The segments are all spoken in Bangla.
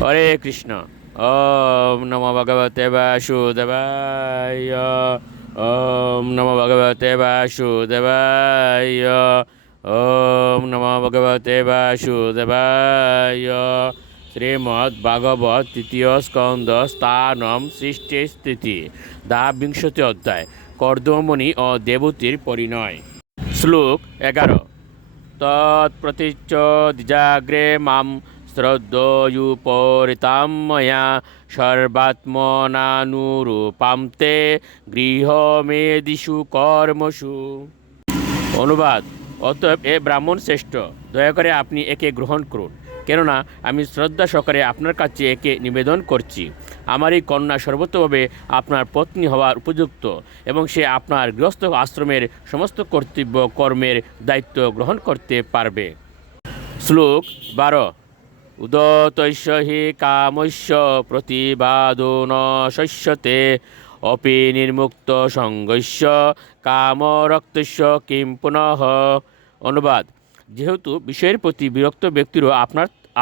হরে কৃষ্ণ। ওম নমো ভগবতে বাসুদেবায়। ওম নমো ভগবতে বাসুদেবায়। ওম নমো ভগবতে বাসুদেবায়। শ্রীমদ্ ভাগবত তৃতীয় স্কন্দ স্থানম সৃষ্টি স্থিতি বিংশতি অধ্যায় কর্দমণি ও দেবতীর পরিণয়। শ্লোক 11। তৎপ্রতিচ্ছ দ্বিজাগ্রে মাম শ্রদ্ধোয়ুপরিতাম ময়া সর্বাত্মনানুরূপাম তে গৃহমেদিষু কর্মসু। অনুবাদ: অতএব এ ব্রাহ্মণ শ্রেষ্ঠ, দয়া করে আপনি একে গ্রহণ করুন, কেননা আমি শ্রদ্ধা সহকারে আপনার কাছে একে নিবেদন করছি। আমার এই কন্যা সর্বতভাবে আপনার পত্নী হওয়ার উপযুক্ত এবং সে আপনার গৃহস্থ আশ্রমের সমস্ত কর্তব্য কর্মের দায়িত্ব গ্রহণ করতে পারবে। শ্লোক 12। উদতৈষ্য হি কামস্য প্রতিবাদো ন শস্যতে অপি নির্মুক্ত সঙ্গস্য কামরক্তস্য কিং পুনঃ। অনুবাদ: যেহেতু বিষয়ের প্রতি বিরক্ত ব্যক্তিরও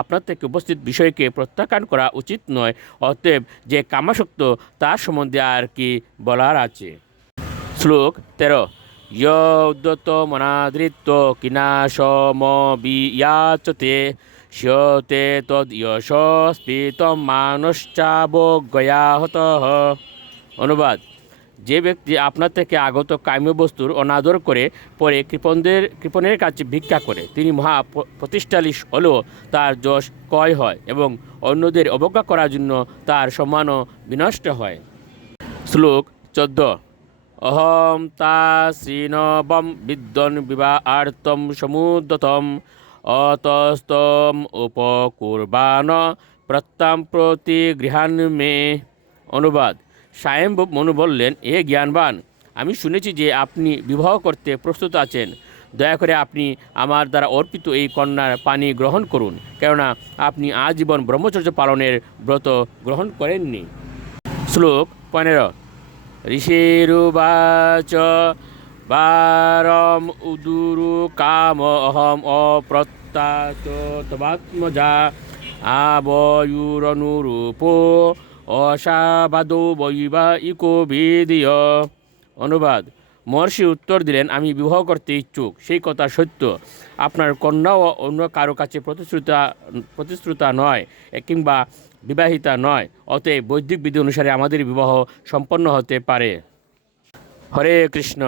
আপনার থেকে উপস্থিত বিষয়কে প্রত্যাখ্যান করা উচিত নয়, অতএব যে কামাসক্ত তার সম্বন্ধে আর কি বলার আছে। শ্লোক 13। ইয় উদ্যত মনাদৃত্য কিনাশমবিয়াচতে স্যতে তদ্যশ স্ফীতম মানশ্চাবজ্ঞয়া হতঃ। অনুবাদ: যে ব্যক্তি আপনার থেকে আগত কাম্য বস্তুর অনাদর করে পরে কৃপণের কাছে ভিক্ষা করে, তিনি মহা প্রতিষ্ঠাশালী হলেও তার যশ ক্ষয় হয় এবং অন্যদের অবজ্ঞা করার জন্য তার সম্মানও বিনষ্ট হয়। শ্লোক 14। অহম তা শ্রীনবম বিদ্বন বিবাহার্থম সমুদ্যতম অতস্তম উপকুর্বাণ প্রত্যাম প্রতি গৃহান মে। অনুবাদ: স্বয়ম্ভব মনু বললেন, এ জ্ঞানবান, আমি শুনেছি যে আপনি বিবাহ করতে প্রস্তুত আছেন। দয়া করে আপনি আমার দ্বারা অর্পিত এই কন্যার পানি গ্রহণ করুন, কেননা আপনি আজীবন ব্রহ্মচর্য পালনের ব্রত গ্রহণ করেননি। শ্লোক 15। ঋষিরুবাচ বারম উদুরু কাম অহম অপ্রত্যাত তবাত্মজা আবয়ুরনুরূপো অসাবাদো বৈবাহিকো বিধিয়। অনুবাদ: মহর্ষি উত্তর দিলেন, আমি বিবাহ করতে ইচ্ছুক, সেই কথা সত্য। আপনার কন্যাও অন্য কারো কাছে প্রতিশ্রুতা নয় কিংবা বিবাহিতা নয়, অতএব বৈদিক বিধি অনুসারে আমাদের বিবাহ সম্পন্ন হতে পারে। হরে কৃষ্ণ।